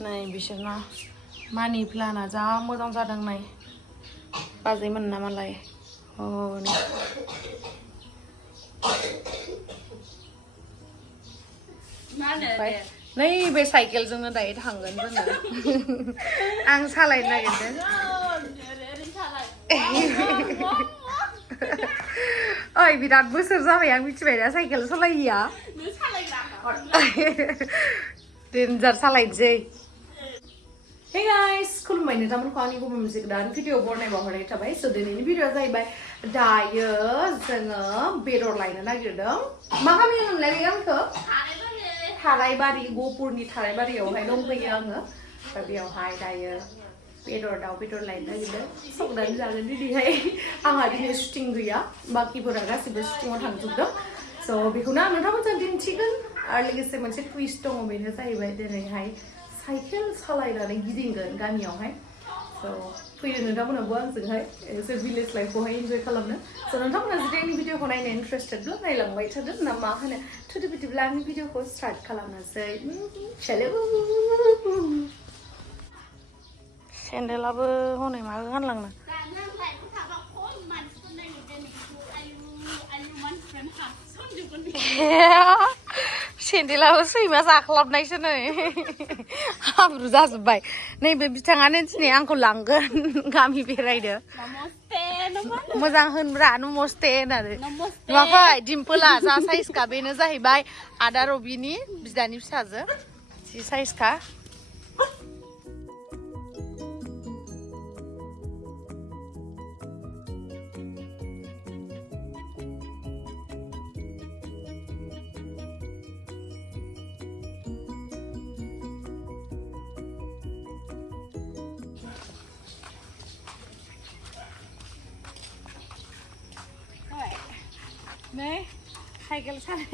नाय बिसोरना मानि प्लाना जा मोजां जादों नाय बाजैमोन ना मालाय हनै नै बे साइकेलजोंनो दायो थांगोन जोङो आं सालायनो नागिरदों ओइ बिराद बोसोर जाबाय आं मिथिबाय ना साइकेल सालायिया डेन्जार सालायनोसै Hey guys, खुलुमबाय नोंथांमोनखौ आंनि गुबुन मोनसे गोदान भिडिअ बरनाय बावहरनाय थाबाय स' दिनैनि भिडिअआ जाहैबाय दायो जोङो बेदर लायनो नागिरदों मा गामि होनलाय बे गामिखौ थाराइबारि गहपुरनि थाराइबारियावहाय दंफैयो आङो दा बेयावहाय दायो दाउ बेदर लायनो नागिरदों संनानै जागोन दिनैहाय आंहा दिनै शुटिं गैया बाखिफोरा गासिबो शुटिंआव थांजोबदों स' बेखौनो आं नोंथांमोनजों दिन्थिगोन आरो लोगोसे मोनसे टुइस्ट दङ बेनो जाहैबाय दिनैहाय साइकेल सालायनानै गिदिंगोन गामियावहाय स' फैयो नोंथांमोनाबो आंजोंहाय एसे भिलेज लाइफखौहाय इन्जय खालामनो स' नोंथांमोना जुदि आंनि भिडिअखौ नायनो इन्टारेस्टेडब्ला नायलांबाय थादों ना मा होनो थुदो बिदिब्ला आंनि भिडिअखौ स्टार्ट खालामनोसै चलो सेन्देलाबो हनै मा गानलांनो सेन्देलाबो सैमा जाख्लाबनायसो नै हाब्रु जाजोब्बाय नैबे बिथाङानो दिनै आंखौ लांगोन गामि बेरायनो मोजां होनब्रा नमस्ते होननानै नुवाखै दिम्पोला जा साइजखा बेनो जाहैबाय आदा रबिनि बिदानि फिसाजो जि साइजखा नै साइकेल सालाय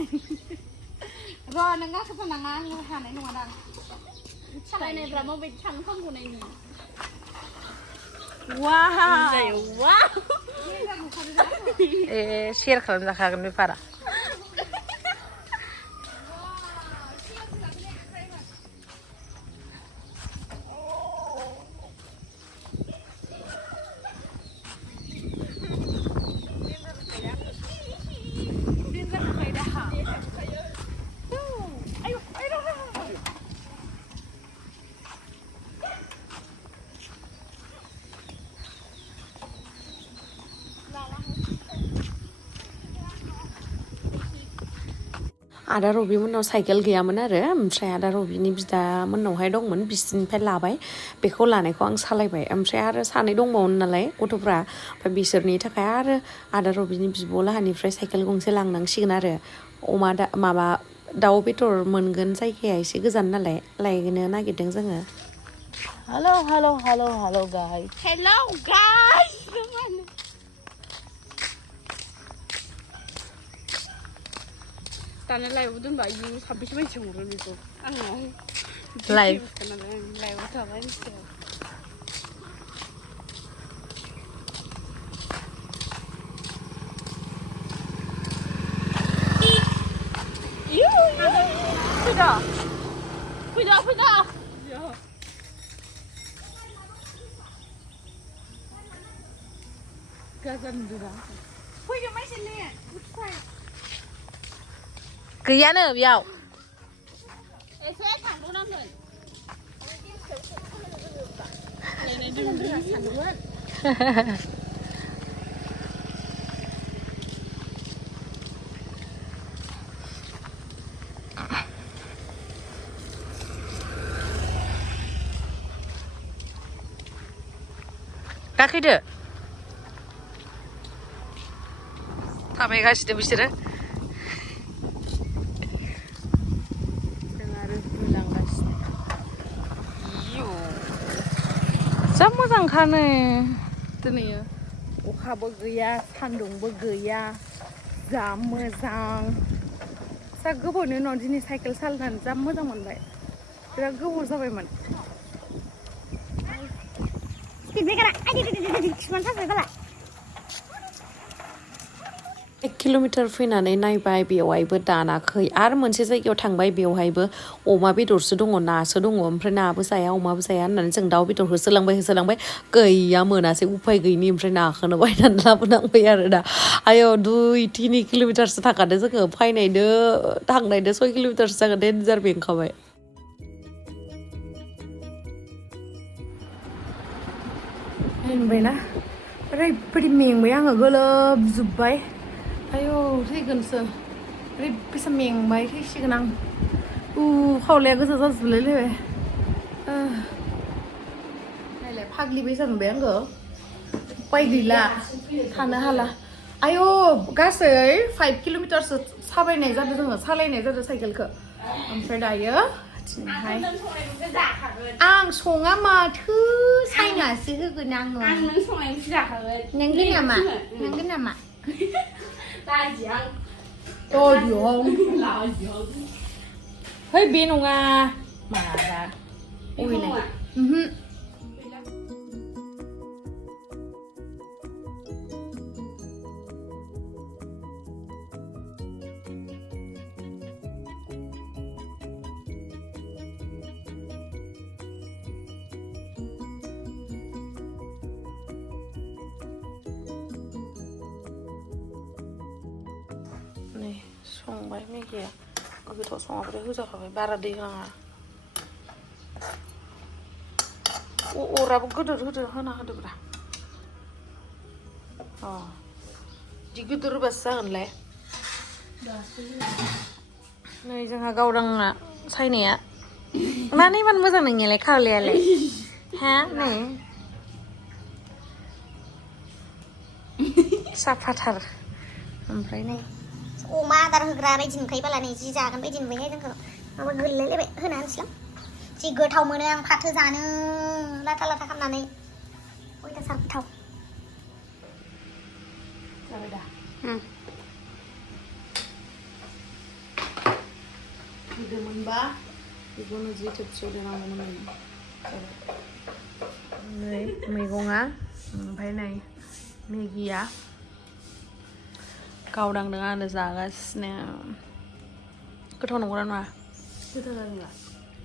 नों गाखोथ' नाङा आं हानाय नङा दां सालायनायफ्रा माबायदि थांनो खालामगोनायनि वाव ए शेयार खालामजाखागोन बे पारा आदा रबि मोननाव साइकेल गैयामोन आरो ओमफ्राय आदा रबिनि बिदा मोननावहाय दंमोन बिसिनिफ्राय लाबाय बेखौ लानायखौ आं सालायबाय ओमफ्राय आरो सानै दंबावोमोन नालाय गथ'फ्रा ओमफ्राय बिसोरनि थाखाय आरो आदा रबिनि बिब' लाहानिफ्राय साइकेल गंसे लांनांसिगोन आरो माबा दाउ बेदर मोनगोन जायगाया एसे गोजान नालाय लायनो नागिरदों जोङो हेल' गाइस दाना लाइभआव दोनबा इयो साबेसे मानसि हरो बेखौ आंनाव लाइभआव थाबाय फैदा गाजान दुरा फैदो मानसिनि गैयानो बेयाव एसे थांबावनांगोन गाखैदो थाबायगासिनो बिसोरो जा मोजांखानो दिनै अखाबो गैया सान्दुंबो गैया जा मोजां जा गोबावनि उनाव दिनै साइकेल सालायनानै जा मोजां मोनबाय बिराद गोबाव जाबायमोन 1 किल'मिटार फैनानै नायबाय बेवहायबो दानाखै आरो मोनसे जायगायाव थांबाय बेवहायबो अमा बेदरसो दङ नासो दङ ओमफ्राय नाबो जाया अमाबो जाया होननानै जों दाउ बेदर होसोलांबाय गैया मोनासै उफाय गैयिनि ओमफ्राय नाखौनो बायनानै लाबोनांबाय आरो दा आयौ 2-3 किल'मिटारसो थांखादो जोङो फैनायदो थांनायदो 6 किल'मिटारसो जागोन डेन्जार मेंखाबाय मोनबायना ओरैबायदि मेंबाय आङो गोलोमजोब्बाय आयौ थैगोनसो ओरैबायसा मेंबाय थैसिगोन आं खावलाया गोजा जाजोबलायलायबाय नायलाय फाग्लि बायसा नुबाय आंखौ उपाय गैला थानो हाला आयौ गासै 5 किल'मिटारसो सालायनाय जादों साइकेलखौ ओमफ्राय दायो दिनैहाय आं सङा माथो सायनासो होगोन आङो आं नों संनायखौ जाखागोन नोंगोन नामा है बे नङा माबा अइलाय संबाय मेगिया गोथाव सङाब्लाथाय होजाखाबाय बारा दै नाङा अराबो गोदोर होना होदोब्रा बिदि गोदोर होबासो जागोनलाय नै जोंहा गावदांना सायनाया मानो इमान मोजां नोंनियालाय खावलायालाय हा नै साफाथार ओमफ्राय नै अमा आदार होग्रा बायदि नुखायो बाला नै जि जागोन बायदि नुबायहाय जोंखौ माबा गोलैलायबाय होना होनसैलां जि गोथाव मोनो आं फाथो जानो लाथा लाथा खालामनानै अयथासार गोथाव जाबाय दा होदोंमोनबा बेखौनो जि थोबसेयाव देनांगौमोन नै मैगङा ओमफ्राय नै मेगिया गावदांदों आरो जागासिनो गोथाव नंगौना नङा गोथाव जादोंला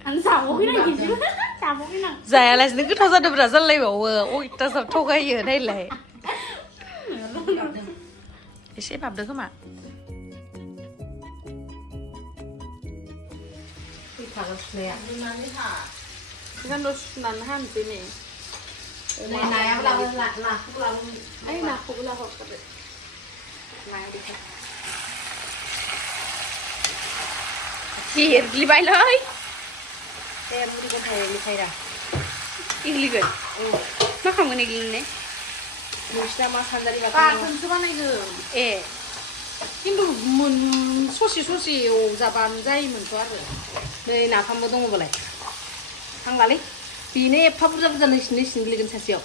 आं जाबावखैना जायालासिनो गोथाव जादोंब्रा जालायबावो अयथासार थगायो नायलाय एसे बाबदो खोमा फैखागासिनो ओंखायनोथ' सुनानै हानोसै नै नायाबो नाखौबो लाहरखादो एरग्लिबायलै दे मुलिखौ एरग्लिखायरा एग्लिगोन मा खालामगोन एग्लिनानै नोंसिना मा सानजारि बाथोनसो बानायगोन खिन्थु ससे एवजाबानो जायोमोनथ' आरो नै नाफामबो दङबालाय थांलालै बेनो एफा बुरजा नोंसिनि गोलैगोन सासेयाव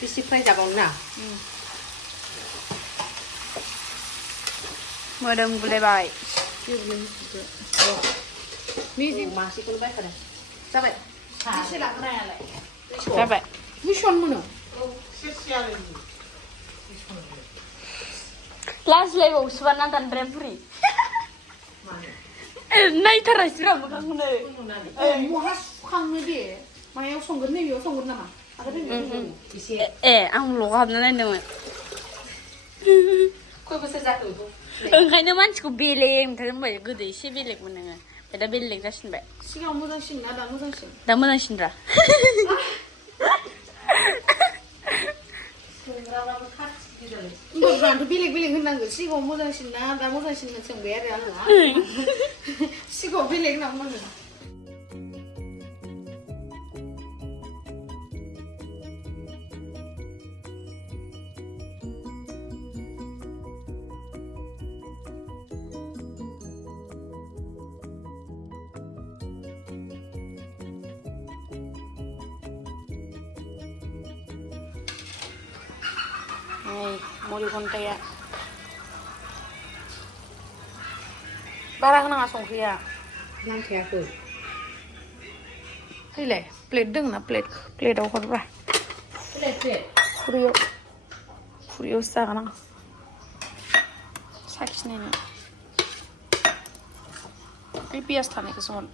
बेसे फ्राय जाबावनो ना मोदोम गुलायबाय मासेखौनो बायखादों जाबाय बेसे लागोन नायालाय जाबाय बेसेबां मोनो लाजिलायबावसोबा ना दानद्राया बुरि नायथारासैब्रा मोखांखौनो बहा सुखांनो दे मायाव संगोन नैबेयाव संगोन नामा आं लगा हाबना नायदोंमोन खय बोसोर जाखो ओंखायनो मानसिखौ बेलेग मोनथार होनबाय गोदो एसे बेलेगमोन नोङो दा बेलेग जासिनबाय सिगाङाव मोजांसिन ना दा मोजांसिनब्रा होनबाबो बेलेग होननांगौ सिगाङाव मोजांसिन ना दा मोजांसिन होनना सोंबाय आरो आङो सिगाङाव बेलेग होनना बुंनांगौ मुलि घन्टाया बारा होनाङा संख्रिया नांखायाखै फैलाय प्लेट दङ ना प्लेटाव हरब्रा खुरैयावसो जागोन आं साखिनायनो ओइ पियास थानायखौसो हर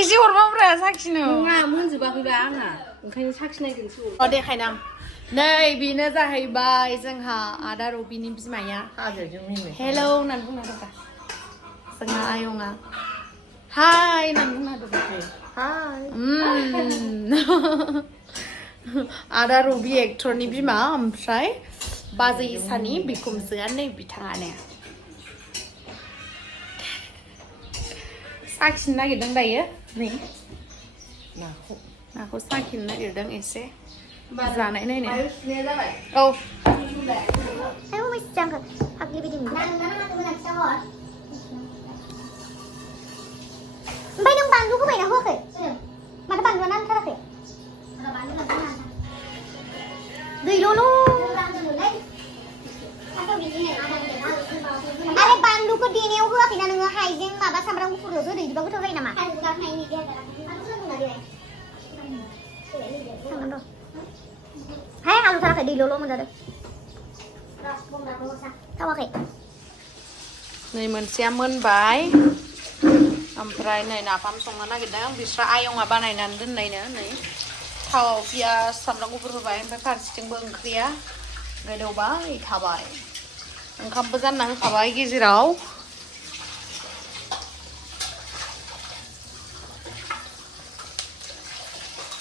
एसे हरबाब्रा साखिनो नङा मोनजोबाखैबा आंहा ओंखायनो साखिनायदोंसो अ देखायनां नै बेनो जाहैबाय जोंहा आदा रबिनि बिमाया हेलौ होननानै बुंना दं जोंहा आयंआ हाय होननानै बुंना दं हाय आदा रबि एक्टरनि बिमा ओमफ्राय बाजै इसानि बिखुमजोआ नै बिथाङानो साखिनो नागिरदों दायो नै नाखौ साखिनो नागिरदों एसे जानाय नायनो औ ayo mas jangan hak lebih dingin ओमफ्राय नों बानलुखौ बायना होआखै माथो बानलुआ नांथाराखै दैल'ल' आरे बानलुखौ देनायाव होआखैना नोङो हाइजें माबा सामब्राम गुफुरल'सो होदो बिदिबा गोथाव जायो नामा थांगोन र' हाय आलुथाराखै दैल'ल' मोनजादों थावाखै नै मोनसेया मोनबाय ओमफ्राय नै नाफाम संनो नागिरदों बिस्रा आयंआ बानायनानै दोननायनो नै थावाव पियास सामब्राम गुफुर होबाय ओमफ्राय फारसेथिंबो ओंख्रिया गोदौबाय थाबाय ओंखामबो जानना होखाबाय गेजेराव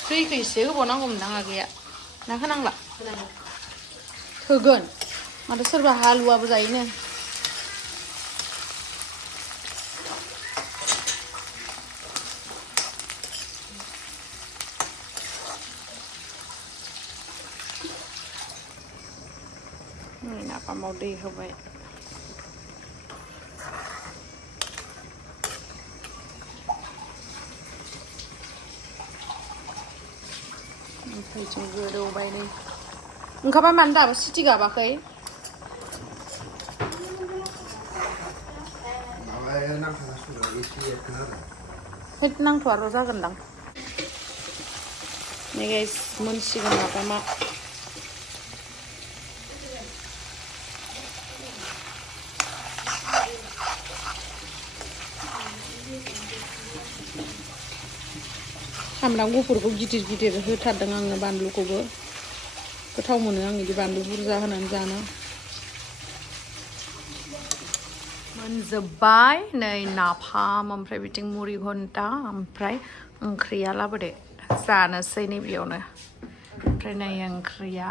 दैखौ एसे होबावनांगौमोन आं आगैया ना होनांला होगोन माथो सोरबा हालुवाबो जायोनो नाफामाव दै होबाय ओमफ्राय जों गोदौबाय नै ओंखामा मानो दाबो सिटि गाबाखै हेट नांथ'आ र' जागोनदां नै गाइस मोनसिगोन नाफामा सामब्राम गुफुरखौ गिदिर गिदिर होथारदों आङो बानलुखौबो गोथाव मोनो आं बिदि बानलु बुरजा होनानै जानो मोनजोब्बाय नै नाफाम ओमफ्राय बिथिं मुरि घन्टा ओमफ्राय ओंख्रिया लाबोदो जानोसै नै बेयावनो ओमफ्राय नै ओंख्रिया